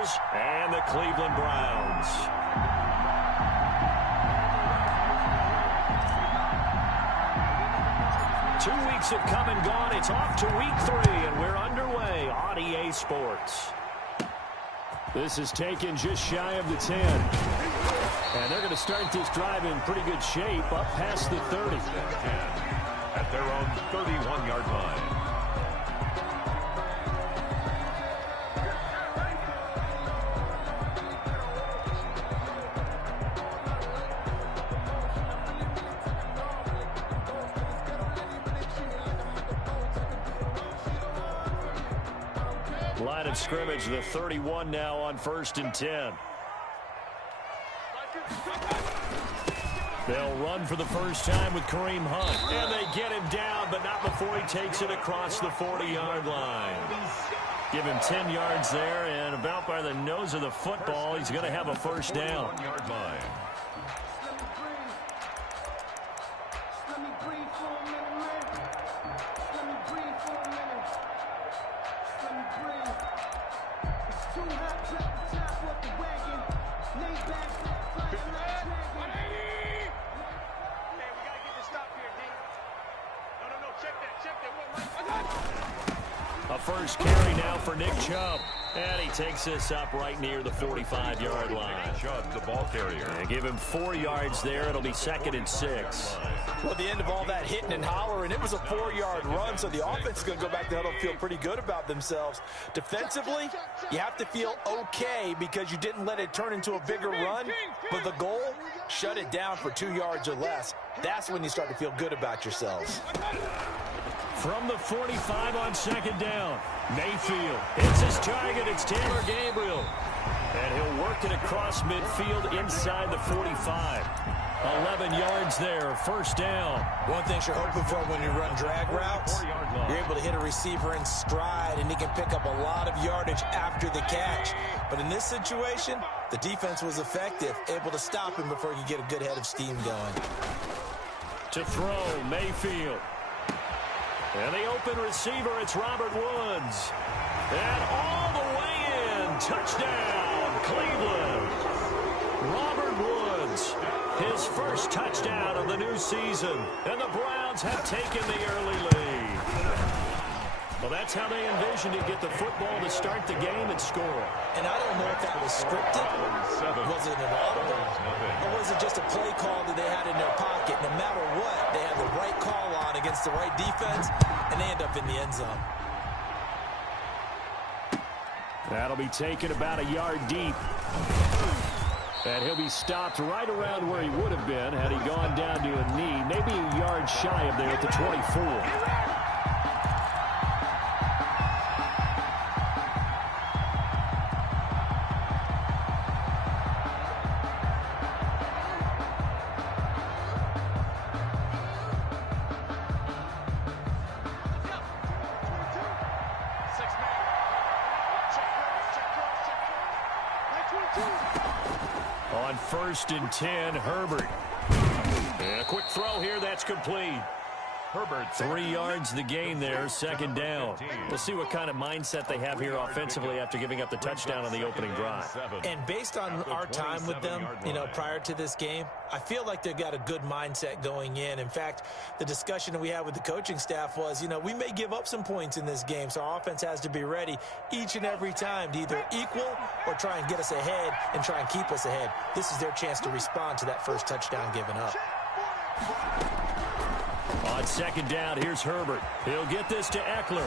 Eagles and the Cleveland Browns. Two weeks have come and gone. It's off to week 3, and we're underway on EA Sports. This is taken just shy of the 10. And they're going to start this drive in pretty good shape, up past the 30. At their own 31-yard line. Line of scrimmage, the 31 now on 1st and 10. They'll run for the first time with Kareem Hunt. And they get him down, but not before he takes it across the 40-yard line. Give him 10 yards there, and about by the nose of the football, he's going to have a first down. A first carry now for Nick Chubb. And he takes this up right near the 45-yard line. Chubb, the ball carrier. And give him 4 yards there. It'll be 2nd and 6. Well, at the end of all that hitting and hollering, it was a 4-yard run, so the offense is going to go back to huddle and feel pretty good about themselves. Defensively, you have to feel okay because you didn't let it turn into a bigger run, but the goal, shut it down for 2 yards or less. That's when you start to feel good about yourselves. From the 45 on 2nd down, Mayfield hits his target. It's Taylor Gabriel. And he'll work it across midfield inside the 45. 11 yards there, first down. One thing you're hoping for when you run drag routes, you're able to hit a receiver in stride, and he can pick up a lot of yardage after the catch. But in this situation, the defense was effective, able to stop him before he could get a good head of steam going. To throw, Mayfield. And the open receiver, it's Robert Woods. And all the way in, touchdown, Cleveland. Robert Woods, his first touchdown of the new season. And the Browns have taken the early lead. Well, that's how they envisioned it, get the football to start the game and score. And I don't know if that was scripted. Was it an audible? Or was it just a play call that they had in their pocket? No matter what, they had the right call on against the right defense, and they end up in the end zone. That'll be taken about a yard deep. And he'll be stopped right around where he would have been had he gone down to a knee, maybe a yard shy of there at the 24. On 1st and 10, Herbert. And a quick throw here, that's complete. Herbert. 3 yards the gain there, 2nd down. We'll see what kind of mindset they have here offensively after giving up the touchdown on the opening drive. And based on our time with them, prior to this game, I feel like they've got a good mindset going in. In fact, the discussion that we had with the coaching staff was, we may give up some points in this game, so our offense has to be ready each and every time to either equal or try and get us ahead and try and keep us ahead. This is their chance to respond to that first touchdown given up. On 2nd down, here's Herbert. He'll get this to Eckler.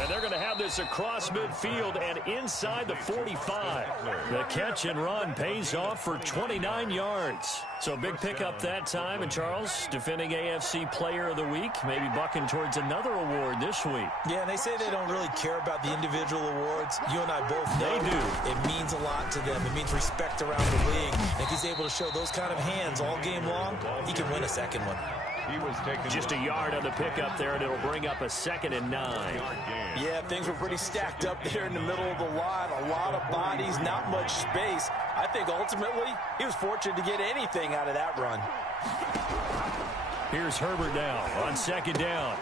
And they're going to have this across midfield and inside the 45. The catch and run pays off for 29 yards. So big pickup that time. And Charles, defending AFC Player of the Week, maybe bucking towards another award this week. Yeah, and they say they don't really care about the individual awards. You and I both know they do. It means a lot to them. It means respect around the league. And if he's able to show those kind of hands all game long, he can win a second one. He was taking just a yard on the pickup there, and it'll bring up a 2nd and 9. Yeah, things were pretty stacked up there in the middle of the line. A lot of bodies, not much space. I think ultimately he was fortunate to get anything out of that run. Here's Herbert now on 2nd down.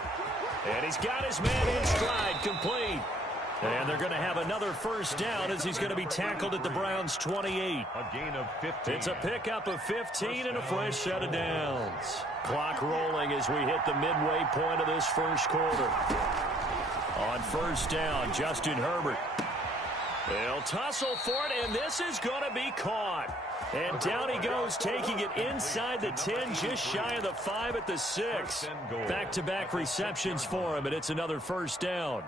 And he's got his man in stride, complete. And they're going to have another first down as he's going to be tackled at the Browns' 28. A gain of 15. It's a pickup of 15 and a fresh set of downs. Clock rolling as we hit the midway point of this first quarter. On first down, Justin Herbert. They'll tussle for it, and this is going to be caught. And down he goes, taking it inside the 10, just shy of the 5 at the 6. Back-to-back receptions for him, and it's another first down.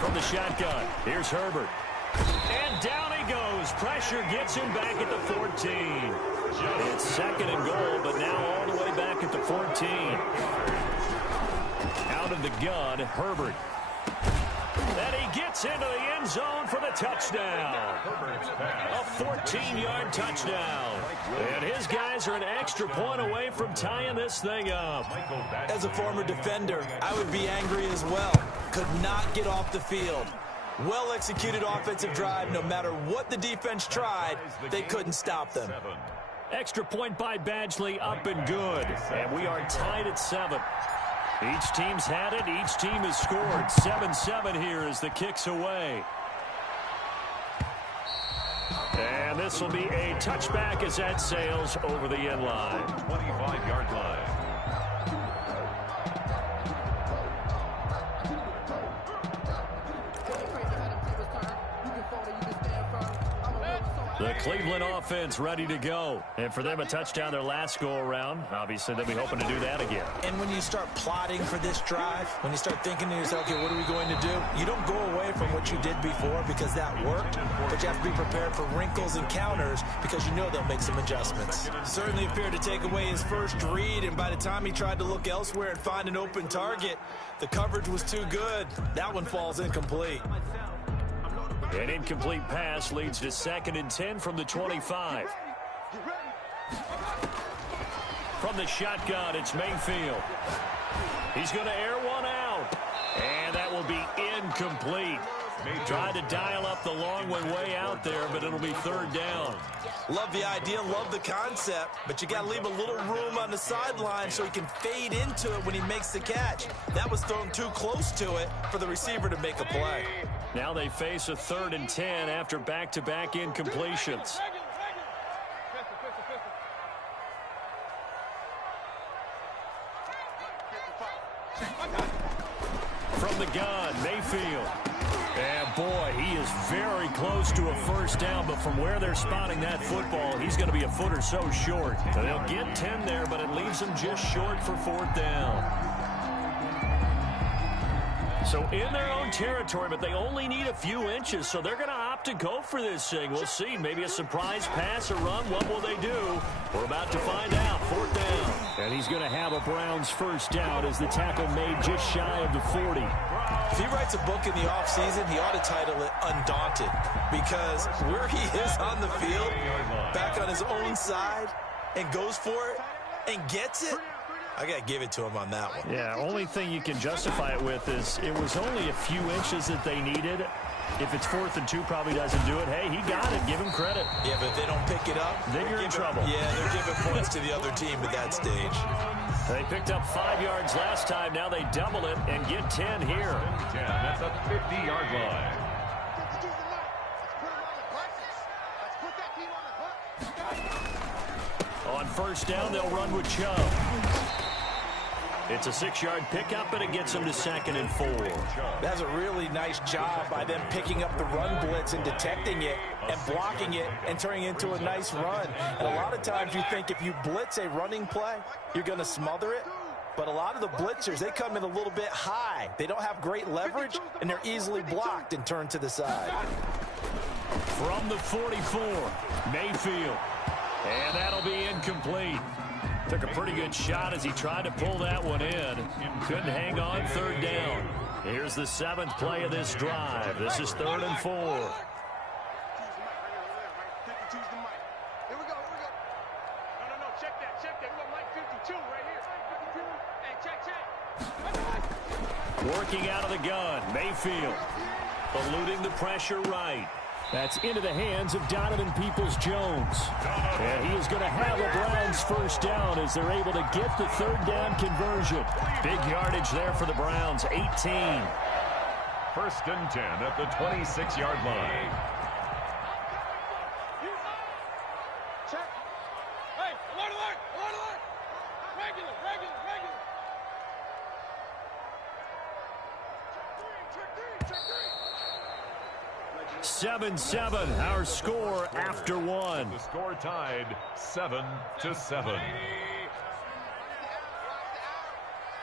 From the shotgun, here's Herbert. And down he goes. Pressure gets him back at the 14. It's second and goal, but now all the way back at the 14. Out of the gun, Herbert. And he gets into the end zone for the touchdown. A 14-yard touchdown. And his guys are an extra point away from tying this thing up. As a former defender, I would be angry as well. Could not get off the field. Well-executed offensive drive. No matter what the defense tried, they couldn't stop them. Extra point by Badgley, up and good. And we are tied at 7. Each team's had it. Each team has scored. 7-7 here as the kick's away. And this will be a touchback as that sails over the end line. 25-yard line. The Cleveland offense ready to go. And for them, a touchdown their last go-around. Obviously, they'll be hoping to do that again. And when you start plotting for this drive, when you start thinking to yourself, okay, what are we going to do? You don't go away from what you did before because that worked, but you have to be prepared for wrinkles and counters because you know they'll make some adjustments. Certainly appeared to take away his first read, and by the time he tried to look elsewhere and find an open target, the coverage was too good. That one falls incomplete. An incomplete pass leads to 2nd and 10 from the 25. From the shotgun, it's Mayfield. He's going to air one out. And that will be incomplete. Tried to dial up the long one way out there, but it'll be 3rd down. Love the idea, love the concept, but you got to leave a little room on the sideline so he can fade into it when he makes the catch. That was thrown too close to it for the receiver to make a play. Now they face a 3rd and 10 after back-to-back incompletions. From the gun, Mayfield. And boy, he is very close to a first down, but from where they're spotting that football, he's going to be a foot or so short. So they'll get 10 there, but it leaves them just short for 4th down. So in their own territory, but they only need a few inches, so they're going to opt to go for this thing. We'll see. Maybe a surprise pass or run. What will they do? We're about to find out. 4th down. And he's going to have a Browns first down as the tackle made just shy of the 40. If he writes a book in the offseason, he ought to title it Undaunted, because where he is on the field, back on his own side, and goes for it and gets it, I got to give it to him on that one. Yeah, only thing you can justify it with is it was only a few inches that they needed. If it's 4th and 2, probably doesn't do it. Hey, he got it. Give him credit. Yeah, but if they don't pick it up, then you're in trouble. Yeah, they're giving points to the other team at that stage. They picked up 5 yards last time. Now they double it and get 10 here. 10, that's a 50-yard line. On first down, they'll run with Chubb. It's a 6-yard pickup, and it gets them to 2nd and 4. That's a really nice job by them picking up the run blitz and detecting it and blocking it and turning it into a nice run. And a lot of times you think if you blitz a running play, you're going to smother it. But a lot of the blitzers, they come in a little bit high. They don't have great leverage, and they're easily blocked and turned to the side. From the 44, Mayfield. And that'll be incomplete. Took a pretty good shot as he tried to pull that one in. Couldn't hang on 3rd down. Here's the 7th play of this drive. This is 3rd and 4. Here we go. No, check that. We got Mike 52 right here. Hey, check. Working out of the gun, Mayfield. Eluding the pressure right. That's into the hands of Donovan Peoples-Jones. And he is going to have a Browns first down as they're able to get the third down conversion. Big yardage there for the Browns, 18. First and 10 at the 26-yard line. Check. Hey, alert, alert, alert, alert. Regular, regular, regular. Check three, check three. 7-7, our score after one. The score tied 7-7. Shift,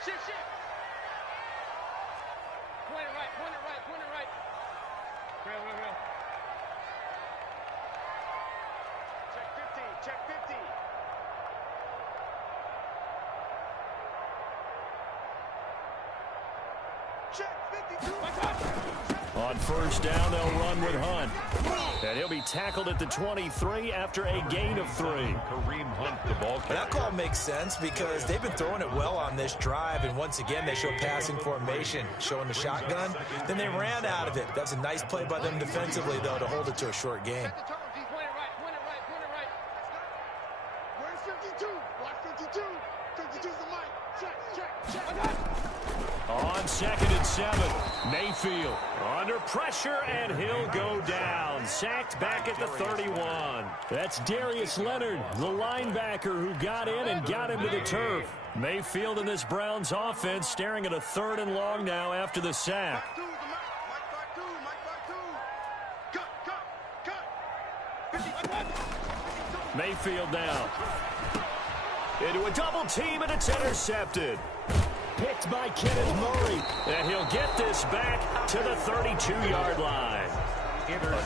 shift. Point it right, point it right, point it right. Real, real, real. Check 15, check 15. Check 52. On first down, they'll run with Hunt. And he'll be tackled at the 23 after a gain of 3. Kareem Hunt, the ball carrier. That call makes sense because they've been throwing it well on this drive, and once again they show passing formation, showing the shotgun. Then they ran out of it. That's a nice play by them defensively, though, to hold it to a short game. Point it right, point it right, point it right. Where's 52? Watch 52. 52's the mic. Check, check, check. On 2nd and 7, Mayfield under pressure, and he'll go down. Sacked back at the 31. That's Darius Leonard, the linebacker who got in and got him to the turf. Mayfield in this Browns offense staring at a 3rd and long now after the sack. Mayfield now into a double team, and it's intercepted. Picked by Kenneth Murray, and he'll get this back to the 32-yard line.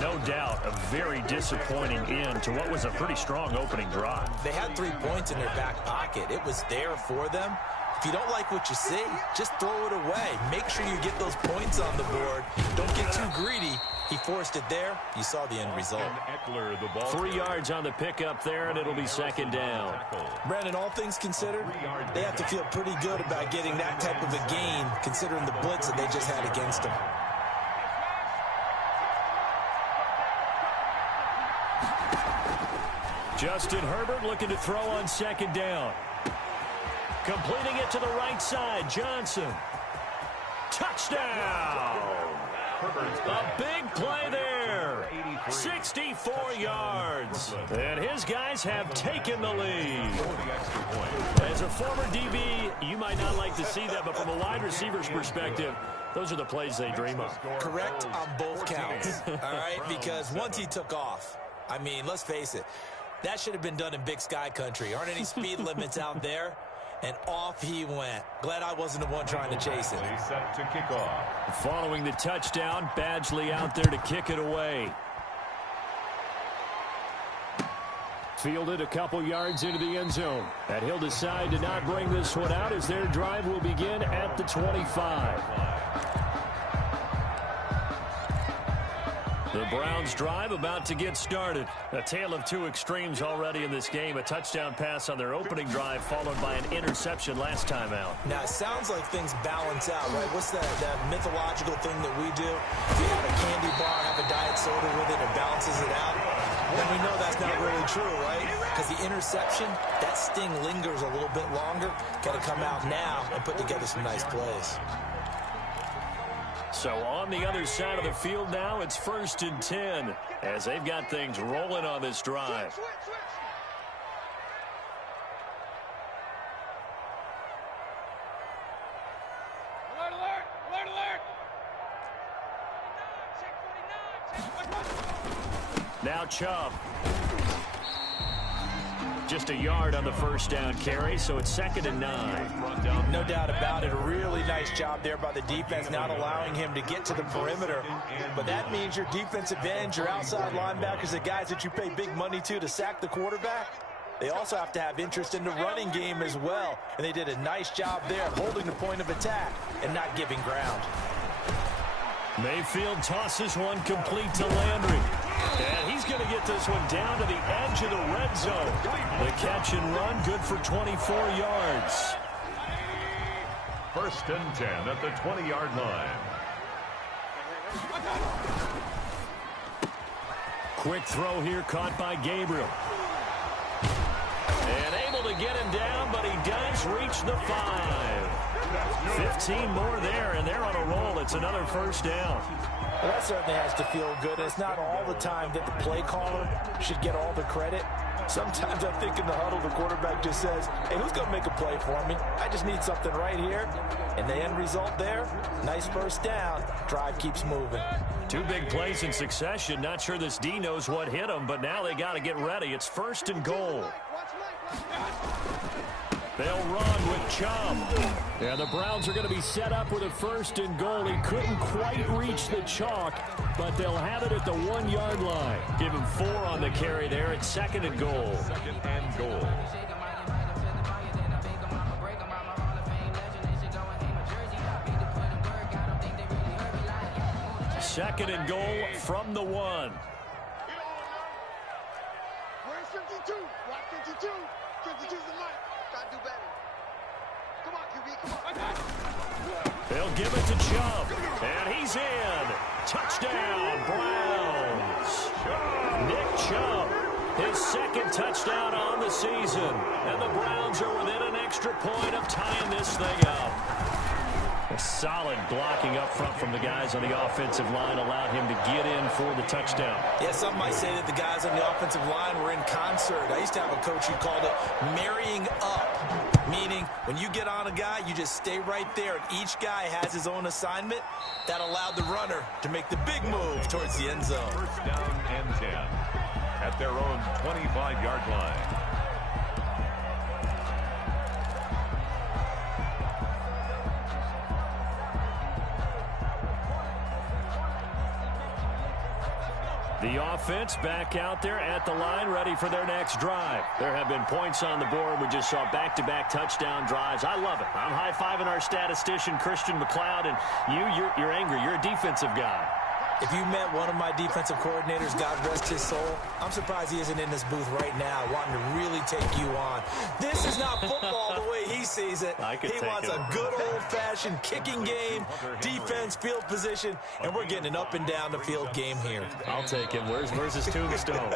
No doubt a very disappointing end to what was a pretty strong opening drive. They had 3 points in their back pocket. It was there for them. If you don't like what you see, just throw it away. Make sure you get those points on the board. Don't get too greedy. He forced it there. You saw the end result. Eckler, the ball 3 yards on the pickup there, and it'll be 2nd down. Brandon, all things considered, they have to feel pretty good about getting that type of a gain, considering the blitz that they just had against them. Justin Herbert looking to throw on 2nd down. Completing it to the right side, Johnson. Touchdown! A big play there. 64 yards. And his guys have taken the lead. As a former DB, you might not like to see that, but from a wide receiver's perspective, those are the plays they dream of. Correct on both counts, all right? Because once he took off, I mean, let's face it, that should have been done in Big Sky country. Aren't any speed limits out there? And off he went. Glad I wasn't the one trying to chase it. Set to kick off. Following the touchdown, Badgley out there to kick it away. Fielded a couple yards into the end zone. And he'll decide to not bring this one out as their drive will begin at the 25. The Browns drive about to get started. A tale of two extremes already in this game. A touchdown pass on their opening drive followed by an interception last time out. Now, it sounds like things balance out, right? What's that mythological thing that we do? If you have a candy bar, have a diet soda with it, it balances it out. Then we know that's not really true, right? Because the interception, that sting lingers a little bit longer. Got to come out now and put together some nice plays. So on the other side of the field now, it's 1st and 10 as they've got things rolling on this drive. Switch. Alert, alert, alert, alert. Check 49, Now Chubb. Just a yard on the first down carry, so it's 2nd and 9. No doubt about it. A really nice job there by the defense, not allowing him to get to the perimeter. But that means your defensive ends, your outside linebackers, the guys that you pay big money to sack the quarterback, they also have to have interest in the running game as well. And they did a nice job there holding the point of attack and not giving ground. Mayfield tosses one complete to Landry. And he's going to get this one down to the edge of the red zone. The catch and run, good for 24 yards. First and 10 at the 20-yard line. Quick throw here caught by Gabriel. And able to get him down, but he does reach the 5. 15 more there, and they're on a roll. It's another first down. Well, that certainly has to feel good. It's not all the time that the play caller should get all the credit. Sometimes I think in the huddle, the quarterback just says, hey, who's going to make a play for me? I just need something right here. And the end result there, nice first down. Drive keeps moving. 2 big plays in succession. Not sure this D knows what hit them, but now they got to get ready. It's first and goal. They'll run with Chubb. Yeah, the Browns are going to be set up with a first and goal. He couldn't quite reach the chalk, but they'll have it at the 1-yard line. Give him 4 on the carry there. It's second and goal. Second and goal. Second and goal from the 1. Where's 52? Watch 52. 52's the mic. Gotta do better. Come on, QB, come on. They'll give it to Chubb, and he's in. Touchdown, Browns. Nick Chubb, his second touchdown on the season. And the Browns are within an extra point of tying this thing up. A solid blocking up front from the guys on the offensive line allowed him to get in for the touchdown. Yeah, some might say that the guys on the offensive line were in concert. I used to have a coach who called it marrying up, meaning when you get on a guy, you just stay right there, and each guy has his own assignment. That allowed the runner to make the big move towards the end zone. First down and 10 at their own 25-yard line. The offense back out there at the line, ready for their next drive. There have been points on the board. We just saw back-to-back touchdown drives. I love it. I'm high-fiving our statistician, Christian McLeod, and you're angry. You're a defensive guy. If you met one of my defensive coordinators, God rest his soul, I'm surprised he isn't in this booth right now wanting to really take you on. This is not football the way he sees it. He wants a good old-fashioned kicking game, defense, field position, and we're getting an up-and-down-the-field game here. I'll take him. Where's his tombstone?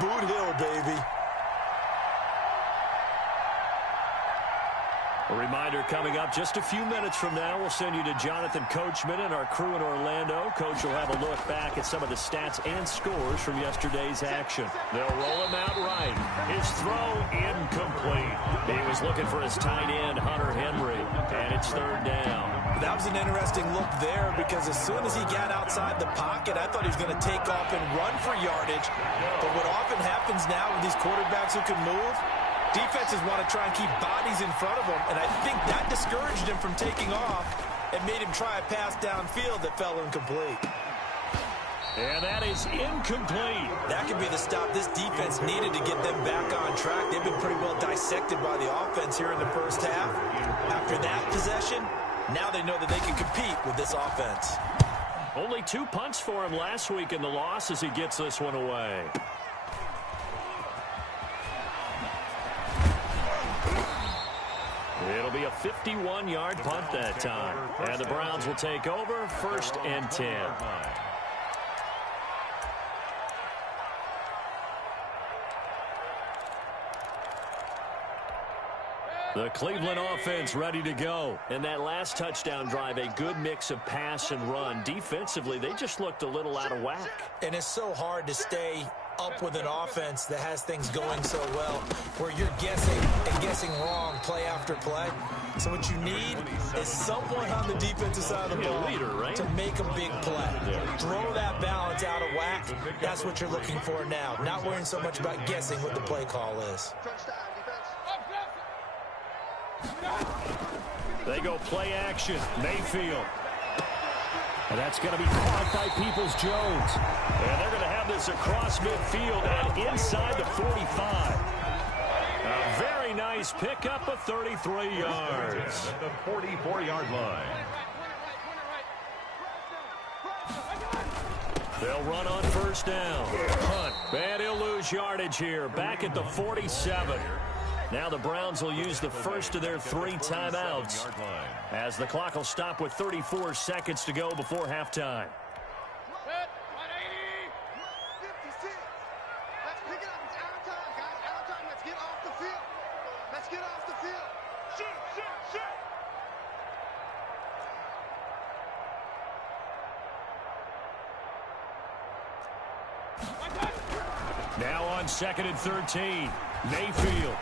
Boot Hill, baby. A reminder coming up just a few minutes from now. We'll send you to Jonathan Coachman and our crew in Orlando. Coach will have a look back at some of the stats and scores from yesterday's action. They'll roll him out right. His throw incomplete. He was looking for his tight end, Hunter Henry, and it's third down. That was an interesting look there because as soon as he got outside the pocket, I thought he was going to take off and run for yardage. But what often happens now with these quarterbacks who can move, defenses want to try and keep bodies in front of them, and I think that discouraged him from taking off and made him try a pass downfield that fell incomplete. And that is incomplete. That could be the stop this defense needed to get them back on track. They've been pretty well dissected by the offense here in the first half. After that possession, now they know that they can compete with this offense. Only 2 punts for him last week in the loss as he gets this one away. It'll be a 51-yard punt that time. And the Browns will take over, first and 10. The Cleveland offense ready to go. And that last touchdown drive, a good mix of pass and run. Defensively, they just looked a little out of whack. And it's so hard to stay up with an offense that has things going so well where you're guessing and guessing wrong play after play. So what you need is someone on the defensive side of the ball to make a big play. Throw that balance out of whack. That's what you're looking for now. Not worrying so much about guessing what the play call is. They go play action. Mayfield. And that's going to be caught by Peoples-Jones. And they're going to have this across midfield and inside the 45. A very nice pickup of 33 yards. At the 44-yard line. They'll run on first down. Hunt. And he'll lose yardage here. Back at the 47. Now the Browns will use the first of their 3 timeouts as the clock will stop with 34 seconds to go before halftime. Now on 2nd and 13, Mayfield.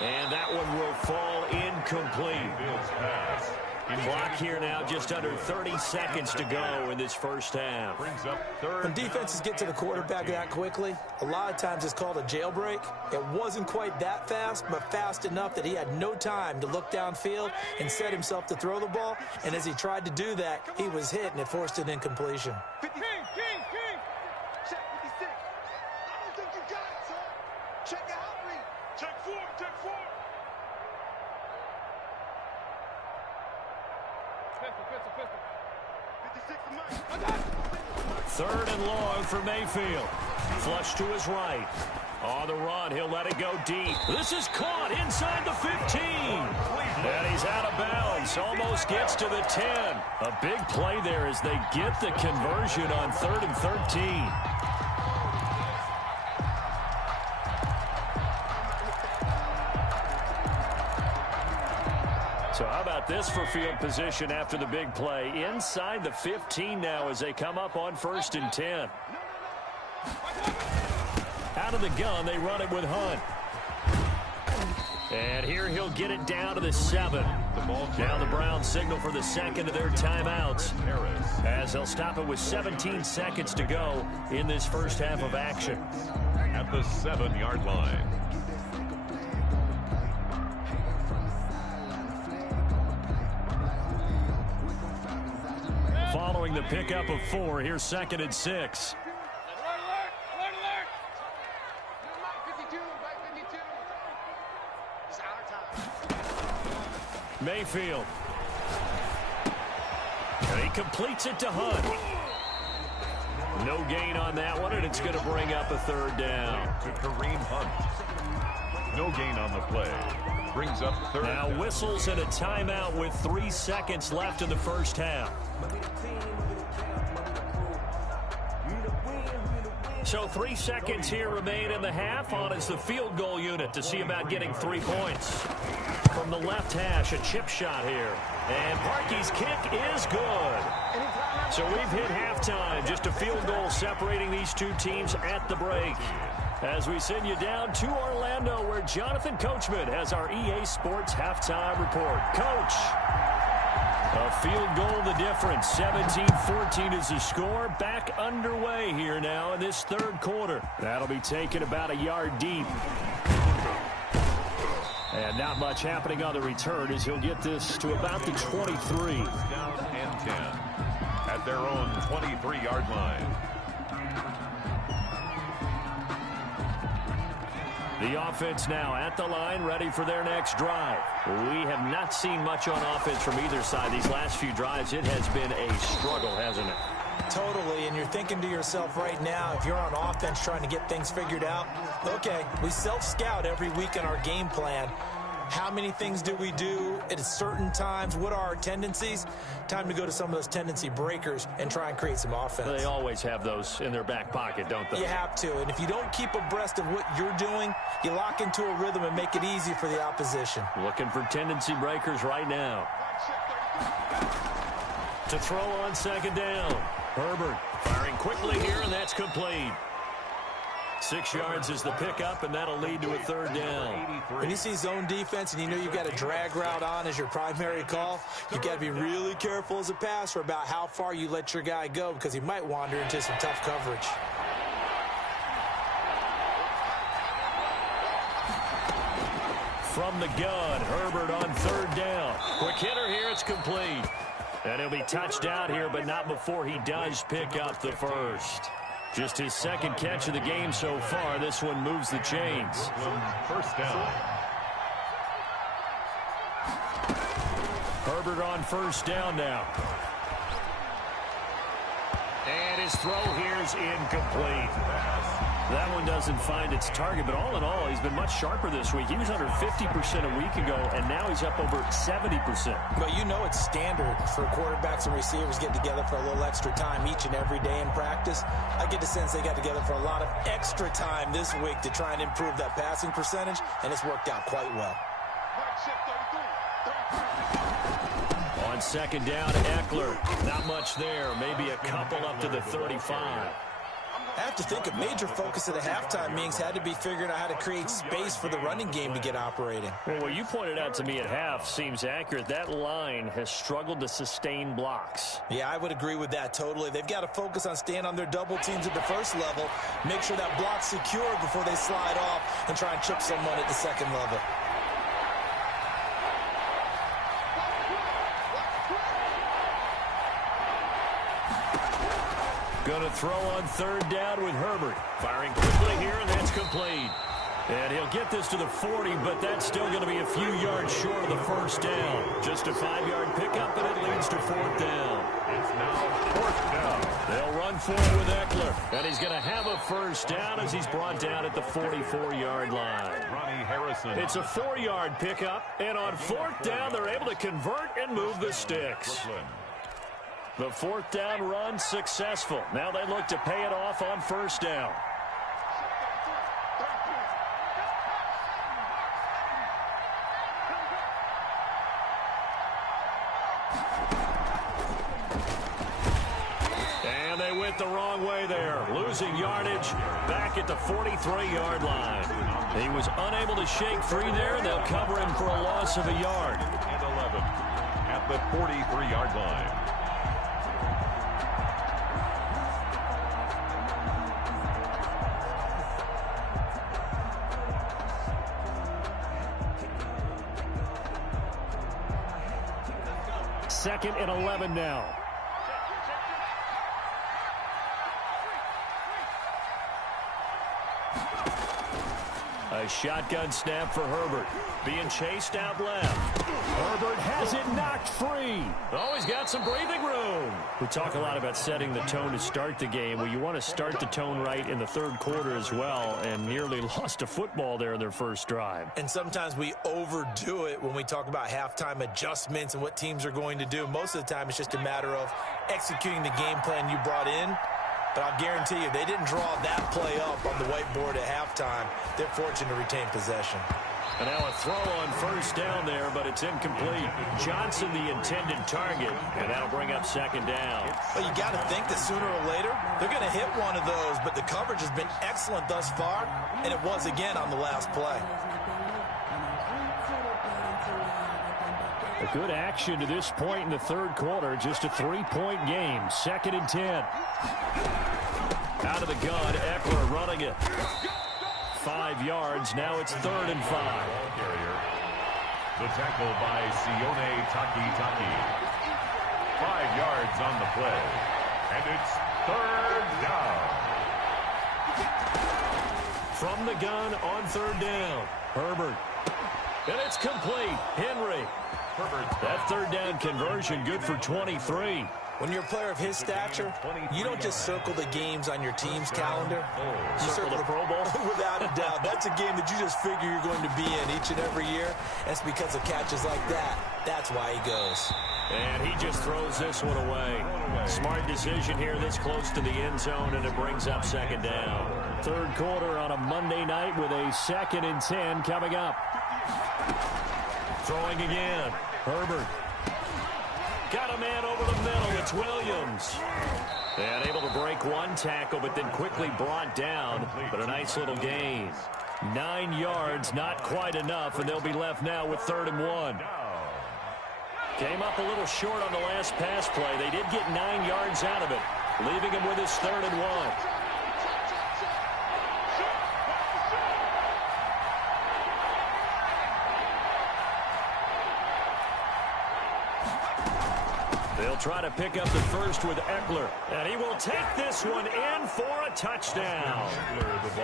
And that one will fall incomplete. Clock here now, just under 30 seconds to go in this first half. When defenses get to the quarterback that quickly, a lot of times it's called a jailbreak. It wasn't quite that fast, but fast enough that he had no time to look downfield and set himself to throw the ball. And as he tried to do that, he was hit, and it forced an incompletion. Third and long for Mayfield. Flush to his right. On the run, he'll let it go deep. This is caught inside the 15. And he's out of bounds. Almost gets to the 10. A big play there as they get the conversion on 3rd and 13. So how about this for field position after the big play? Inside the 15 now as they come up on 1st and 10. Out of the gun, they run it with Hunt. And here he'll get it down to the 7. Now the Browns signal for the second of their timeouts as they'll stop it with 17 seconds to go in this first half of action. At the 7-yard line. Following the pickup of 4, here's 2nd and 6. Mayfield. And he completes it to Hunt. No gain on that one, and it's going to bring up a 3rd down. To Kareem Hunt. No gain on the play. Brings up 3rd now down. Whistles and a timeout with 3 seconds left in the first half. So 3 seconds here remain in the half. On is the field goal unit to see about getting 3 points. From the left hash, a chip shot here. And Parkey's kick is good. So we've hit halftime. Just a field goal separating these two teams at the break. As we send you down to Orlando, where Jonathan Coachman has our EA Sports halftime report. Coach, a field goal the difference. 17-14 is the score. Back underway here now in this 3rd quarter. That'll be taken about a yard deep. And not much happening on the return as he'll get this to about the 23. Down and 10 at their own 23-yard line. The offense now at the line, ready for their next drive. We have not seen much on offense from either side these last few drives. It has been a struggle, hasn't it? Totally, and you're thinking to yourself right now, if you're on offense trying to get things figured out, okay, we self-scout every week in our game plan. How many things do we do at certain times? What are our tendencies? Time to go to some of those tendency breakers and try and create some offense. They always have those in their back pocket, don't they? You have to, and if you don't keep abreast of what you're doing, you lock into a rhythm and make it easy for the opposition. Looking for tendency breakers right now. To throw on 2nd down. Herbert firing quickly here, and that's complete. 6 yards is the pickup, and that'll lead to a 3rd down. When you see zone defense and you know you've got a drag route on as your primary call, you've got to be really careful as a passer about how far you let your guy go because he might wander into some tough coverage. From the gun, Herbert on 3rd down. Quick hitter here, it's complete. And he'll be touched out here, but not before he does pick up the first. Just his 2nd catch of the game so far. This one moves the chains. 1st down. Herbert on 1st down now. And his throw here is incomplete. That one doesn't find its target, but all in all, he's been much sharper this week. He was under 50% a week ago, and now he's up over 70%. Well, you know it's standard for quarterbacks and receivers get together for a little extra time each and every day in practice. I get the sense they got together for a lot of extra time this week to try and improve that passing percentage, and it's worked out quite well. On second down, Eckler. Not much there. Maybe a couple up to the 35. I have to think a major focus at the halftime meetings had to be figuring out how to create space for the running game to get operating. Well, what you pointed out to me at half seems accurate. That line has struggled to sustain blocks. Yeah, I would agree with that totally. They've got to focus on staying on their double teams at the first level, make sure that block's secured before they slide off and try and chip someone at the second level. Going to throw on third down with Herbert. Firing quickly here, and that's complete. And he'll get this to the 40, but that's still going to be a few yards short of the first down. Just a 5-yard pickup, and it leads to fourth down. It's now fourth down. They'll run forward with Eckler, and he's going to have a first down as he's brought down at the 44-yard line. Ronnie Harrison. It's a 4-yard pickup, and on fourth down, they're able to convert and move the sticks. Brooklyn. The fourth down run successful. Now they look to pay it off on first down. And they went the wrong way there. Losing yardage back at the 43-yard line. He was unable to shake free there. They'll cover him for a loss of a yard. And 11 at the 43-yard line. Second and 11 now. A shotgun snap for Herbert. Being chased out left. Herbert has it knocked free. Oh, he's got some breathing room. We talk a lot about setting the tone to start the game. Well, you want to start the tone right in the third quarter as well, and nearly lost a football there in their first drive. And sometimes we overdo it when we talk about halftime adjustments and what teams are going to do. Most of the time, it's just a matter of executing the game plan you brought in. But I'll guarantee you, they didn't draw that play up on the whiteboard at halftime. They're fortunate to retain possession. And now a throw on first down there, but it's incomplete. Johnson, the intended target, and that'll bring up second down. Well, you got to think that sooner or later, they're going to hit one of those, but the coverage has been excellent thus far, and it was again on the last play. A good action to this point in the third quarter. Just a 3-point game. Second and 10. Out of the gun, Eckler running it. 5 yards. Now it's third and 5. Carrier. The tackle by Sione Takitaki. 5 yards on the play. And it's third down. From the gun on third down. Herbert. And it's complete. Henry. That third down conversion good for 23. When you're a player of his stature, you don't just circle the games on your team's calendar. You Circle the Pro Bowl? Without a doubt. That's a game that you just figure you're going to be in each and every year. That's because of catches like that. That's why he goes. And he just throws this one away. Smart decision here this close to the end zone, and it brings up second down. Third quarter on a Monday night with a second and 10 coming up. Throwing again. Herbert. Got a man over the middle. It's Williams. And able to break one tackle, but then quickly brought down. But a nice little gain. 9 yards, not quite enough, and they'll be left now with third and 1. Came up a little short on the last pass play. They did get 9 yards out of it, leaving him with his third and 1. They'll try to pick up the first with Eckler, and he will take this one in for a touchdown.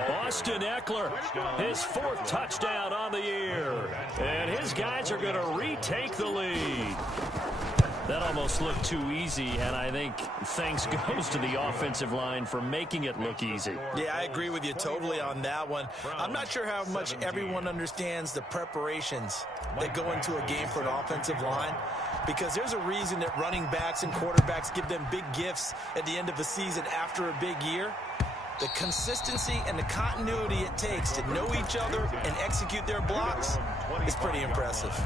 Austin Eckler, his 4th touchdown on the year, and his guys are going to retake the lead. That almost looked too easy, and I think thanks goes to the offensive line for making it look easy. Yeah, I agree with you totally on that one. I'm not sure how much everyone understands the preparations that go into a game for an offensive line, because there's a reason that running backs and quarterbacks give them big gifts at the end of the season after a big year. The consistency and the continuity it takes to know each other and execute their blocks is pretty impressive.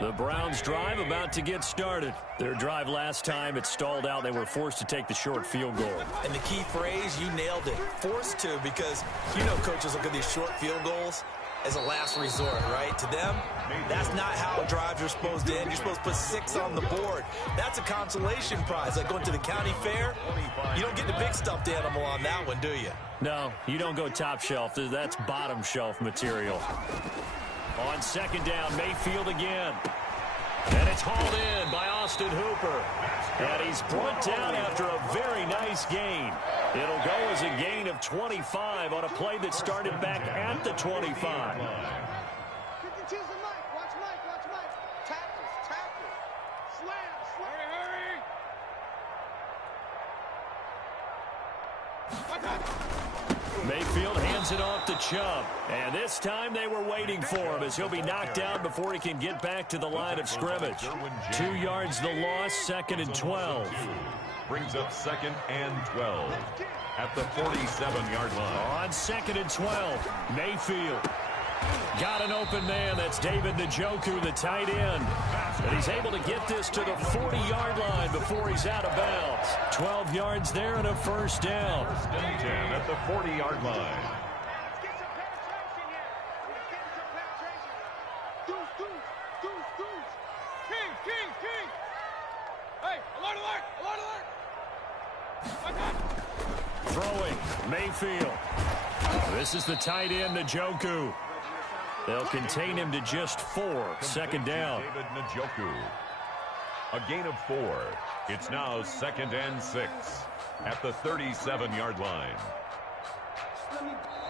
The Browns drive about to get started. Their drive last time, it stalled out. They were forced to take the short field goal. And the key phrase, you nailed it, forced to, because you know coaches look at these short field goals as a last resort, right? To them, that's not how drives are supposed to end. You're supposed to put 6 on the board. That's a consolation prize. Like going to the county fair, you don't get the big stuffed animal on that one, do you? No, you don't go top shelf. That's bottom shelf material. On second down, Mayfield again. And it's hauled in by Austin Hooper. And he's brought down after a very nice gain. It'll go as a gain of 25 on a play that started back at the 25. 52's the Mike. Watch Mike. Watch Mike. Tackles. Slam. Hurry. Mayfield hands it off to Chubb. And this time they were waiting for him as he'll be knocked down before he can get back to the line of scrimmage. 2 yards the loss, 2nd and 12. Brings up 2nd and 12 at the 47-yard line. On 2nd and 12, Mayfield got an open man. That's David Njoku, the tight end. And he's able to get this to the 40-yard line before he's out of bounds. 12 yards there and a first down. 1st and 10 at the 40-yard line. Let's get some penetration here. Deuce. King. Hey, alert. Throwing, Mayfield. This is the tight end, Njoku. They'll contain him to just 4. Second down. David Njoku. A gain of 4. It's now 2nd and 6 at the 37-yard line.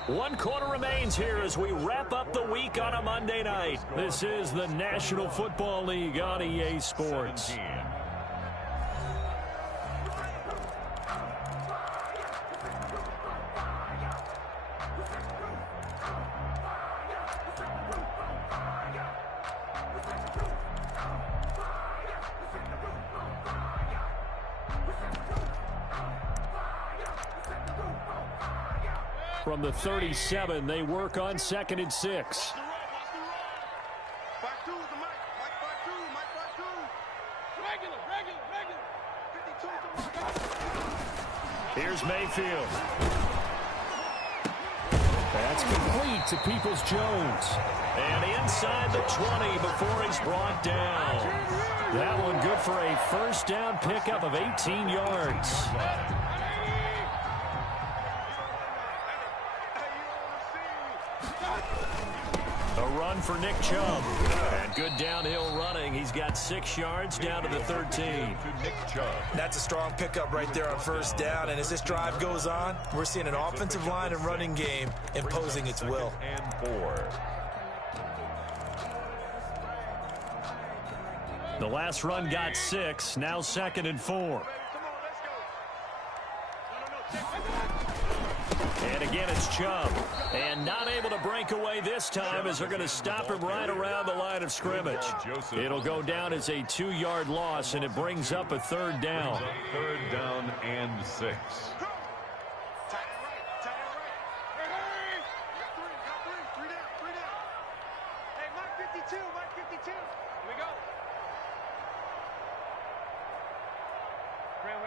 1 quarter remains here as we wrap up the week on a Monday night. This is the National Football League on EA Sports. 17. From the 37, they work on 2nd and 6. Watch the run. Back two, the Mike. Mike back two. Regular. 52 to Mike. Here's Mayfield. That's complete to Peoples-Jones. And inside the 20 before he's brought down. That one good for a first down pickup of 18 yards. A run for Nick Chubb. And good downhill running. He's got 6 yards down to the 13. To Nick Chubb. That's a strong pickup right there on first down. And as this drive goes on, we're seeing an offensive line and running game imposing its will. And 4. The last run got 6. Now 2nd and 4. And again, it's Chubb. And not able to break away this time as they're going to stop him right around the line of scrimmage. It'll go down as a 2-yard loss, and it brings up a 3rd down. 3rd down and 6. Tight end right. Three down. Hey, Mike 52. Here we go. Round.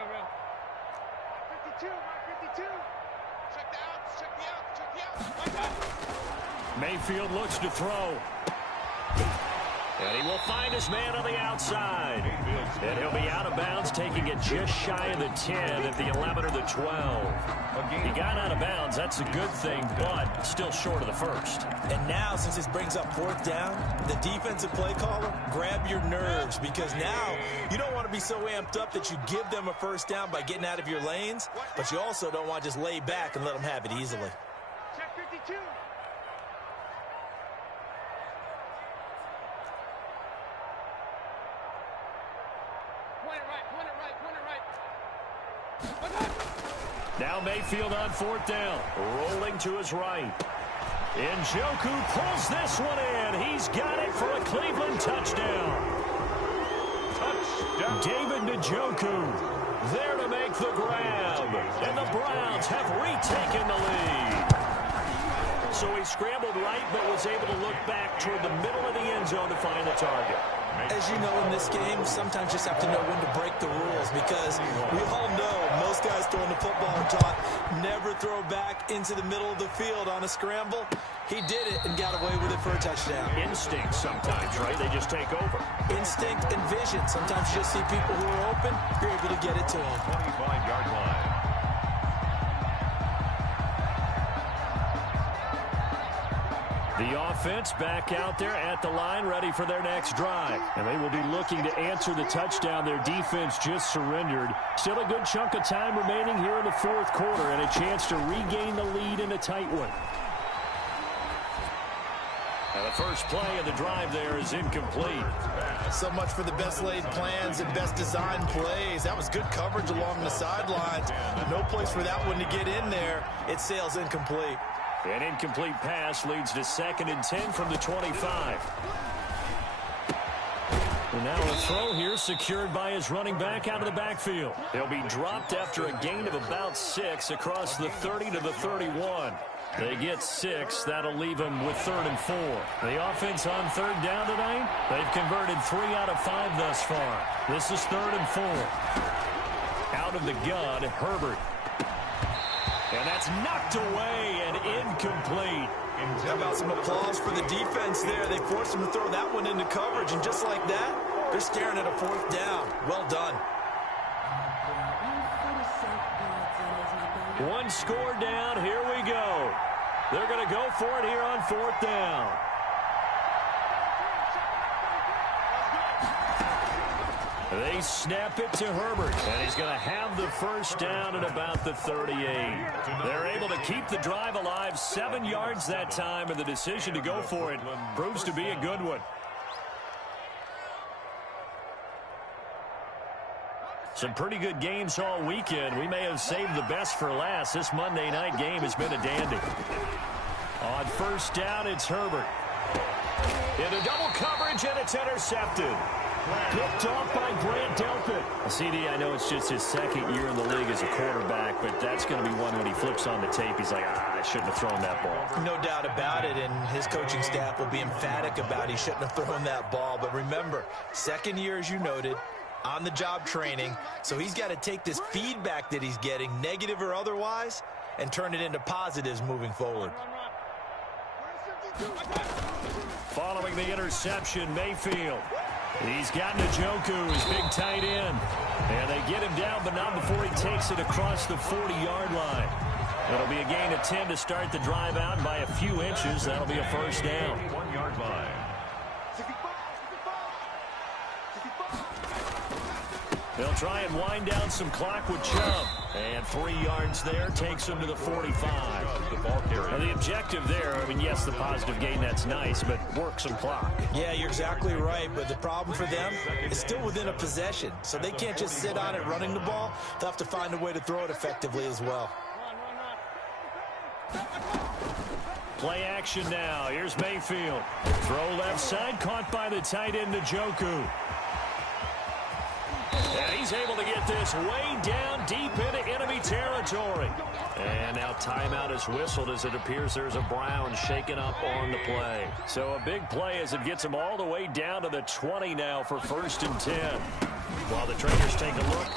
Mike 52. Check the outs. Mayfield looks to throw. And he will find his man on the outside. And he'll be out of bounds, taking it just shy of the 10 at the 11 or the 12. He got out of bounds. That's a good thing, but still short of the first. And now, since this brings up 4th down, the defensive play caller, grab your nerves, because now you don't want to be so amped up that you give them a first down by getting out of your lanes, but you also don't want to just lay back and let them have it easily. Check 52. Now Mayfield on 4th down. Rolling to his right. Njoku pulls this one in. He's got it for a Cleveland touchdown. Touchdown. David Njoku there to make the grab. And the Browns have retaken the lead. So he scrambled right but was able to look back toward the middle of the end zone to find the target. As you know, in this game, sometimes you just have to know when to break the rules, because we all know most guys throwing the football are taught never throw back into the middle of the field on a scramble. He did it and got away with it for a touchdown. Instinct sometimes, right? They just take over. Instinct and vision. Sometimes you just see people who are open, you're able to get it to them. 25-yard line. The offense back out there at the line, ready for their next drive. And they will be looking to answer the touchdown their defense just surrendered. Still a good chunk of time remaining here in the 4th quarter, and a chance to regain the lead in a tight one. Now the first play of the drive there is incomplete. So much for the best laid plans and best designed plays. That was good coverage along the sidelines. No place for that one to get in there. It sails incomplete. An incomplete pass leads to 2nd and 10 from the 25. And now a throw here secured by his running back out of the backfield. He'll be dropped after a gain of about 6 across the 30 to the 31. They get 6. That'll leave them with 3rd and 4. The offense on 3rd down tonight, they've converted 3 out of 5 thus far. This is 3rd and 4. Out of the gun, Herbert. And that's knocked away and incomplete. How about some applause for the defense there? They forced him to throw that one into coverage, and just like that, they're staring at a 4th down. Well done. One score down. Here we go. They're going to go for it here on 4th down. They snap it to Herbert, and he's going to have the first down at about the 38. They're able to keep the drive alive, 7 yards that time, and the decision to go for it proves to be a good one. Some pretty good games all weekend. We may have saved the best for last. This Monday night game has been a dandy. On 1st down, it's Herbert. Into double coverage, and it's intercepted. Picked off by Grant Delpit. CD, I know it's just his 2nd year in the league as a quarterback, but that's going to be one when he flips on the tape. He's like, I shouldn't have thrown that ball. No doubt about it, and his coaching staff will be emphatic about he shouldn't have thrown that ball. But remember, 2nd year, as you noted, on-the-job training, so he's got to take this feedback that he's getting, negative or otherwise, and turn it into positives moving forward. Following the interception, Mayfield. He's got Njoku, his big tight end. And they get him down, but not before he takes it across the 40-yard line. It'll be a gain of 10 to start the drive out by a few inches. That'll be a first down. 1-yard line. They'll try and wind down some clock with Chubb. And 3 yards there takes him to the 45. And the objective there, I mean, yes, the positive gain, that's nice, but work some clock. Yeah, you're exactly right, but the problem for them is still within a possession. So they can't just sit on it running the ball. They'll have to find a way to throw it effectively as well. Play action now. Here's Mayfield. Throw left side, caught by the tight end Njoku. And he's able to get this way down deep into enemy territory. And now timeout is whistled as it appears there's a Brown shaken up on the play. So a big play as it gets him all the way down to the 20 now for 1st and 10. While the trainers take a look,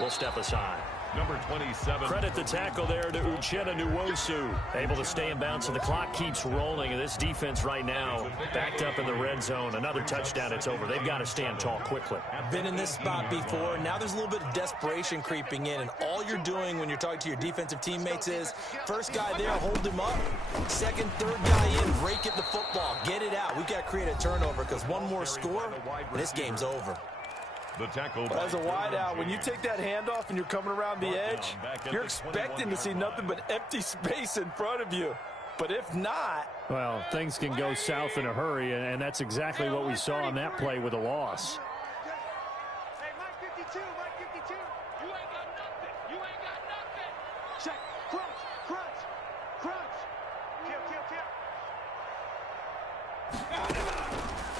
we'll step aside. Number 27. Credit the tackle there to Uchenna Nwosu. Able to stay in bounds, so the clock keeps rolling. And this defense right now backed up in the red zone. Another touchdown, it's over. They've got to stand tall quickly. Been in this spot before. Now there's a little bit of desperation creeping in. And all you're doing when you're talking to your defensive teammates is, first guy there, hold him up. 2nd, 3rd guy in, break it the football. Get it out. We've got to create a turnover because one more score, and this game's over. The tackle. As a wideout, when you take that handoff and you're coming around the edge, you're expecting to see nothing but empty space in front of you. But if not... Well, things can go south in a hurry, and that's exactly what we saw on that play with a loss. Hey, Mike 52, Mike 52. You ain't got nothing. You ain't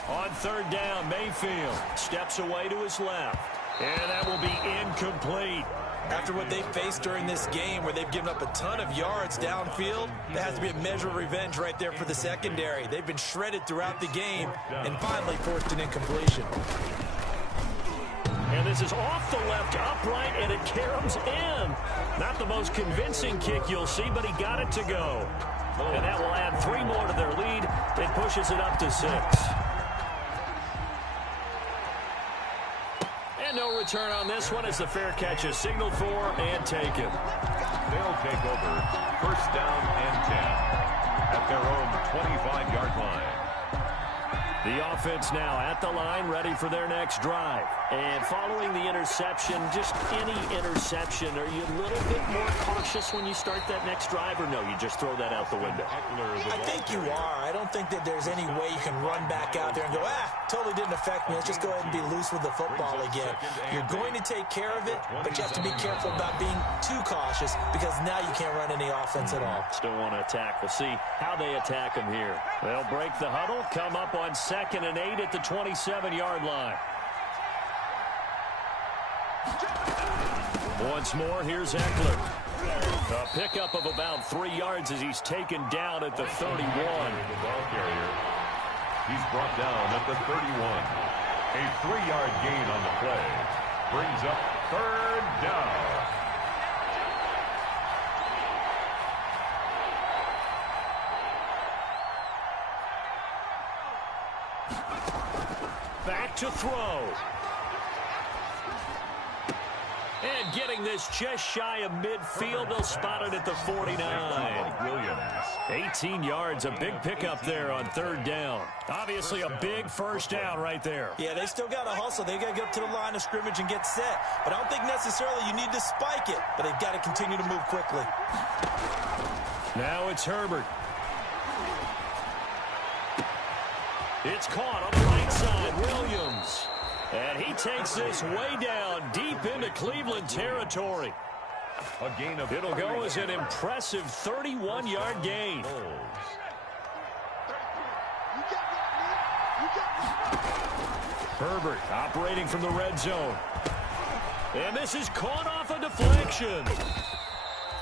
On third down, Mayfield steps away to his left. And that will be incomplete. After what they faced during this game where they've given up a ton of yards downfield, that has to be a measure of revenge right there for the secondary. They've been shredded throughout the game and finally forced an incompletion. And this is off the left upright, and it caroms in. Not the most convincing kick you'll see, but he got it to go. And that will add 3 more to their lead. It pushes it up to 6. And no return on this one as the fair catch is signaled for and taken. They'll take over 1st down and 10 at their own 25-yard line. The offense now at the line, ready for their next drive. And following the interception, just any interception, are you a little bit more cautious when you start that next drive, or no, you just throw that out the window? I think you are. I don't think that there's any way you can run back out there and go, totally didn't affect me. Let's just go ahead and be loose with the football again. You're going to take care of it, but you have to be careful about being too cautious because now you can't run any offense at all. Still want to attack. We'll see how they attack them here. They'll break the huddle, come up on 2nd and 8 at the 27-yard line. Once more, here's Eckler. A pickup of about 3 yards as he's taken down at the 31. The ball carrier. He's brought down at the 31. A 3-yard gain on the play. Brings up 3rd down. Back to throw. And getting this just shy of midfield, they'll spot it at the 49. Williams. 18 yards, a big pickup there on 3rd down. Obviously a big 1st down right there. Yeah, they still got to hustle. They got to get up to the line of scrimmage and get set. But I don't think necessarily you need to spike it, but they've got to continue to move quickly. Now it's Herbert. It's caught on the right side, Williams. And he takes this way down deep into Cleveland territory. A gain of It'll go as an impressive 31-yard gain. Herbert operating from the red zone. And this is caught off a deflection.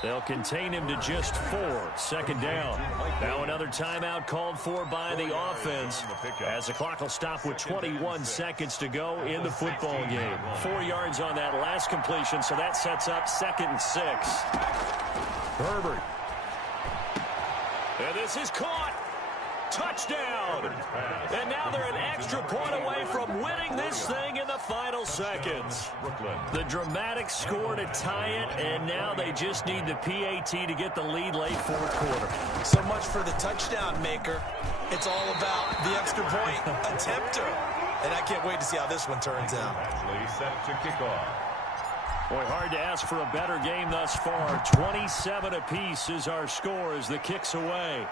They'll contain him to just 4. 2nd down. Now another timeout called for by the offense as the clock will stop with 21 seconds to go in the football game. 4 yards on that last completion, so that sets up 2nd and 6. Herbert. And this is caught. Touchdown. And now they're an extra point away from winning this thing in the final seconds. The dramatic score to tie it, and now they just need the PAT to get the lead late 4th quarter. So much for the touchdown maker. It's all about the extra point attempter. And I can't wait to see how this one turns out. Set to kick off. Boy, hard to ask for a better game thus far. 27 apiece is our score as the kick's away.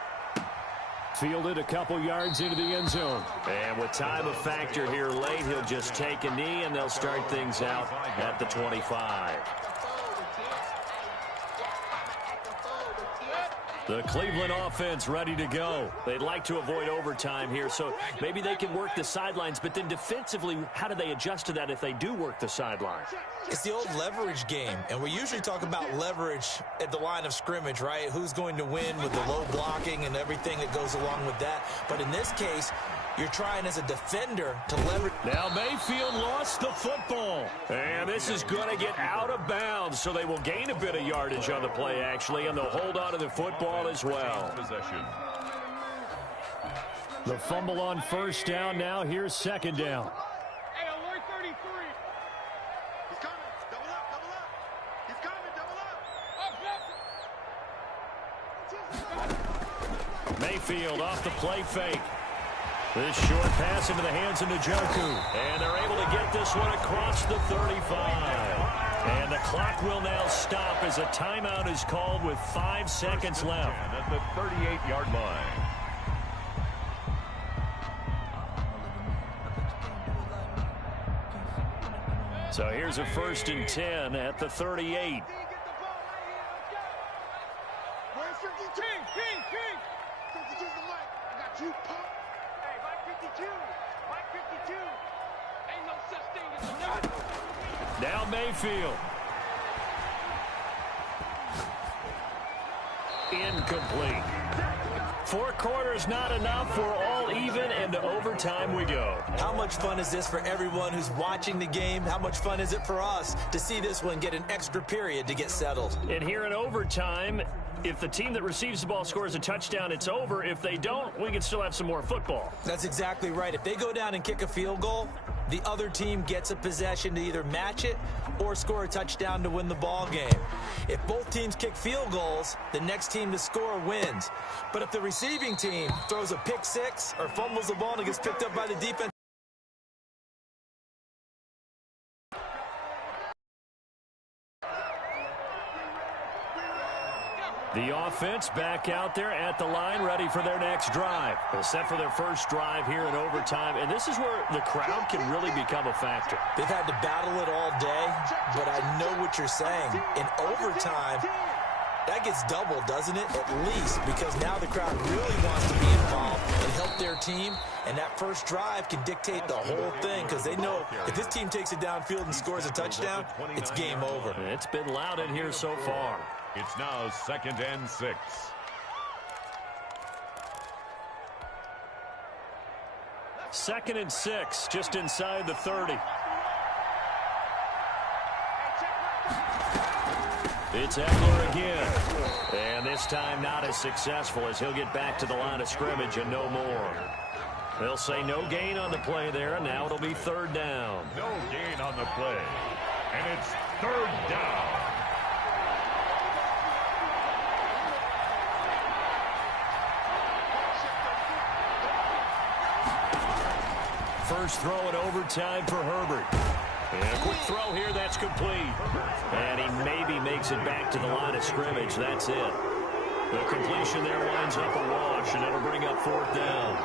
Fielded a couple yards into the end zone. And with time a factor here late, he'll just take a knee, and they'll start things out at the 25. The Cleveland offense ready to go. They'd like to avoid overtime here, so maybe they can work the sidelines, but then defensively, how do they adjust to that if they do work the sidelines? It's the old leverage game, and we usually talk about leverage at the line of scrimmage, right? Who's going to win with the low blocking and everything that goes along with that. But in this case, you're trying as a defender to leverage. Now Mayfield lost the football. And this is going to get out of bounds, so they will gain a bit of yardage on the play, actually, and they'll hold on to the football as well. Possession. The fumble on 1st down. Now here's 2nd down. Hey, alert 33. He's coming. Double up, double up. He's coming, double up. Mayfield off the play fake. This short pass into the hands of Njoku. And they're able to get this one across the 35. And the clock will now stop as a timeout is called with 5 seconds left. At the 38-yard line. So here's a 1st and 10 at the 38. Where's 52? King. 52's the mic. I got you, punk. Hey, Now Mayfield. Incomplete. 4 quarters not enough. We're all even, and to overtime we go. How much fun is this for everyone who's watching the game? How much fun is it for us to see this one get an extra period to get settled? And here in overtime, if the team that receives the ball scores a touchdown, it's over. If they don't, we can still have some more football. That's exactly right. If they go down and kick a field goal, the other team gets a possession to either match it or score a touchdown to win the ball game. If both teams kick field goals, the next team to score wins. But if the receiving team throws a pick six or fumbles the ball and it gets picked up by the defense, the offense back out there at the line, ready for their next drive. They're set for their first drive here in overtime, and this is where the crowd can really become a factor. they've had to battle it all day, but I know what you're saying. In overtime, that gets doubled, doesn't it? At least, because now the crowd really wants to be involved and help their team, and that first drive can dictate the whole thing because they know if this team takes it downfield and scores a touchdown, it's game over. It's been loud in here so far. It's now 2nd and 6. Second and 6, just inside the 30. It's Ekeler again. And this time not as successful as he'll get back to the line of scrimmage and no more. They'll say no gain on the play there, and now it'll be 3rd down. No gain on the play. And it's 3rd down. First throw in overtime for Herbert. And a quick throw here, that's complete. And he maybe makes it back to the line of scrimmage. That's it. The completion there winds up a wash, and it'll bring up 4th down.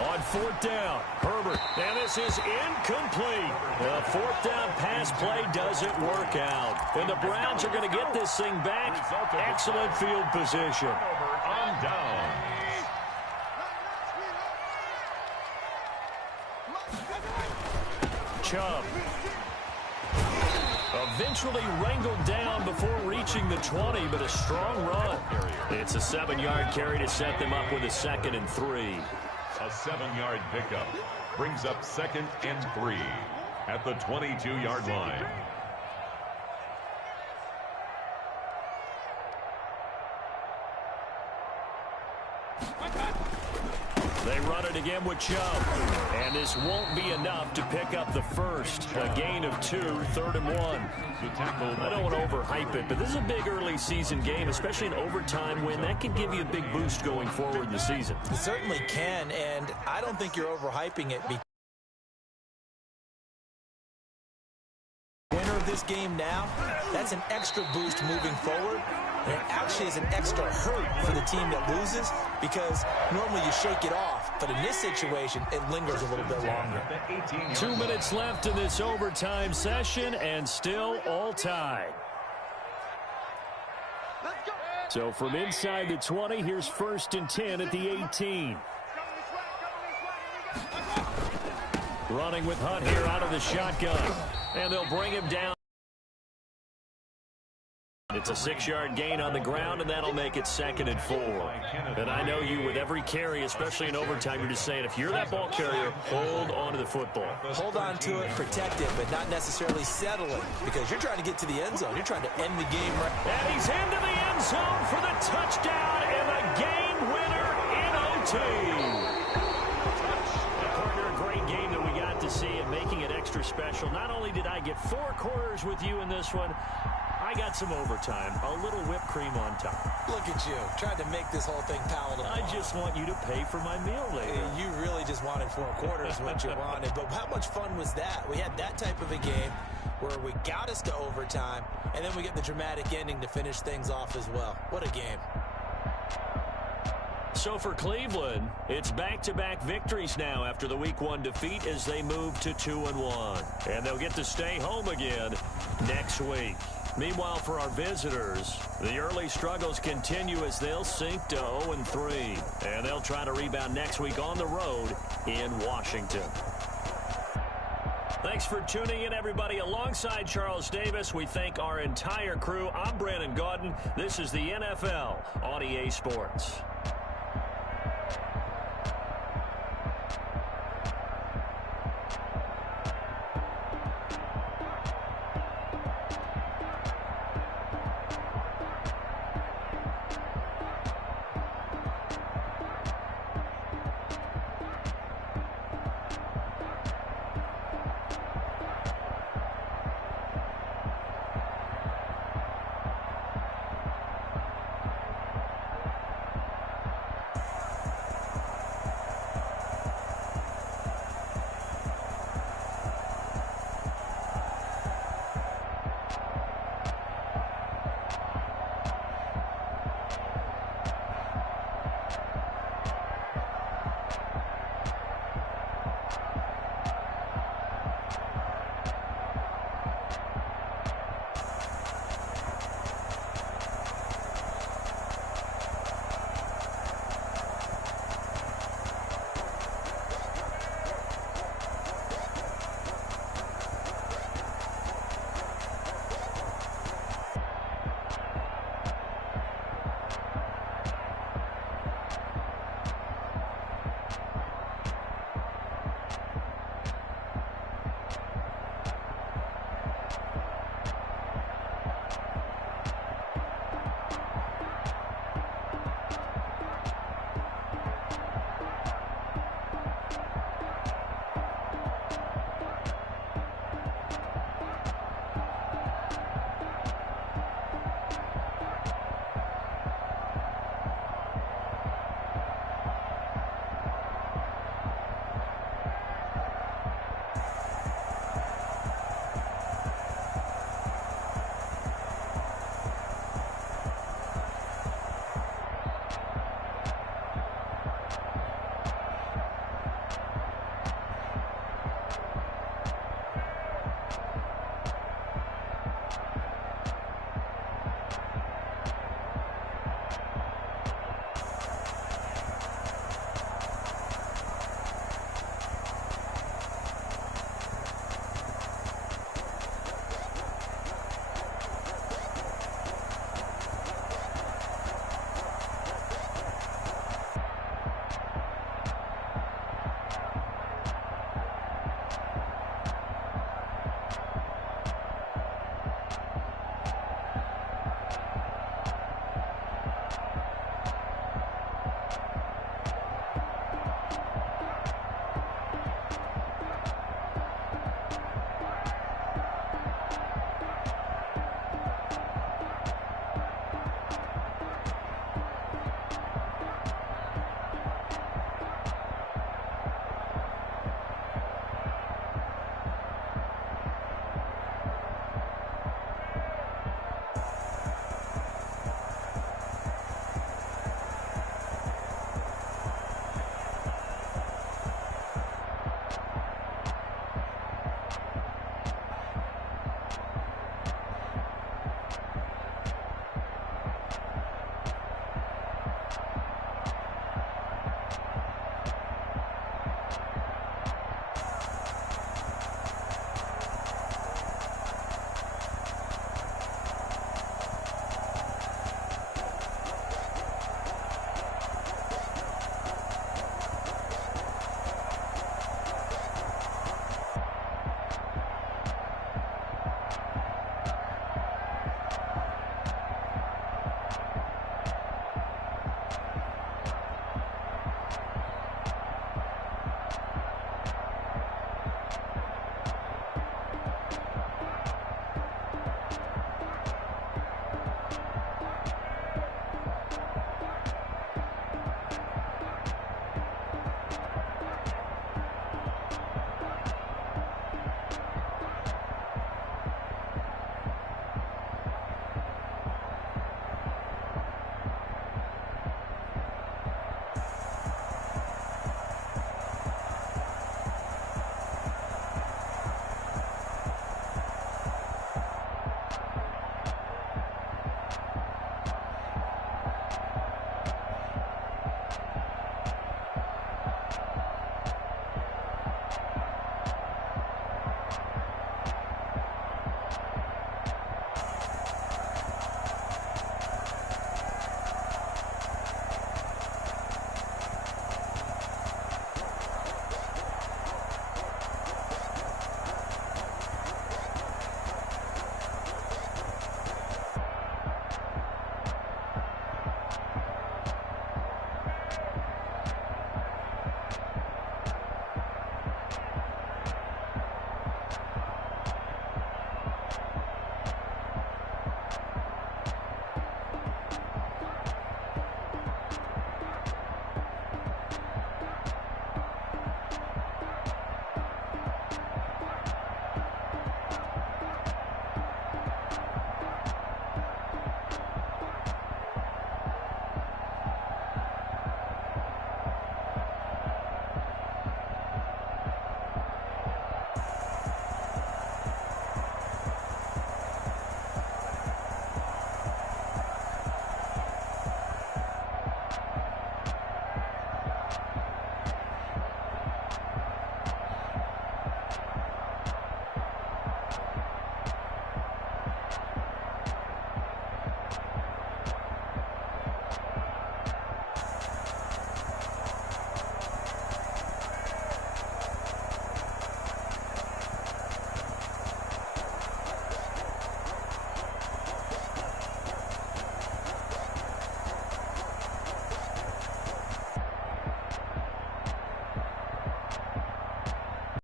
On 4th down, Herbert. And this is incomplete. The 4th down pass play doesn't work out. And the Browns are going to get this thing back. Excellent field position. On down. Chubb. Eventually wrangled down before reaching the 20, but a strong run. It's a 7-yard carry to set them up with a 2nd and 3. A 7-yard pickup brings up 2nd and 3 at the 22-yard line. They run it again with Chubb. And this won't be enough to pick up the first. A gain of 2, 3rd and 1. I don't want to overhype it, but this is a big early season game, especially an overtime win. That could give you a big boost going forward in the season. It certainly can, and I don't think you're overhyping it. Winner of this game now, that's an extra boost moving forward. And it actually is an extra hurt for the team that loses because normally you shake it off. But in this situation, it lingers a little bit longer. 2 minutes left in this overtime session and still all tied. So from inside the 20, here's 1st and 10 at the 18. Running with Hunt here out of the shotgun. And they'll bring him down. It's a 6-yard gain on the ground, and that'll make it 2nd and 4. And I know you, with every carry, especially in overtime, you're just saying, if you're that ball carrier, hold on to the football. Hold on to it, protect it, but not necessarily settle it, because you're trying to get to the end zone. You're trying to end the game right. And he's into the end zone for the touchdown and the game winner in OT. A great game that we got to see and making it extra special. Not only did I get 4 quarters with you in this one, I got some overtime, a little whipped cream on top. Look at you, trying to make this whole thing palatable. I just want you to pay for my meal later. You really just wanted 4 quarters what you wanted, but how much fun was that? We had that type of a game where we got us to overtime, and then we get the dramatic ending to finish things off as well. What a game. So for Cleveland, it's back-to-back victories now after the Week 1 defeat as they move to 2-1. And they'll get to stay home again next week. Meanwhile, for our visitors, the early struggles continue as they'll sink to 0-3. And they'll try to rebound next week on the road in Washington. Thanks for tuning in, everybody. Alongside Charles Davis, we thank our entire crew. I'm Brandon Gaudin. This is the NFL on EA Sports.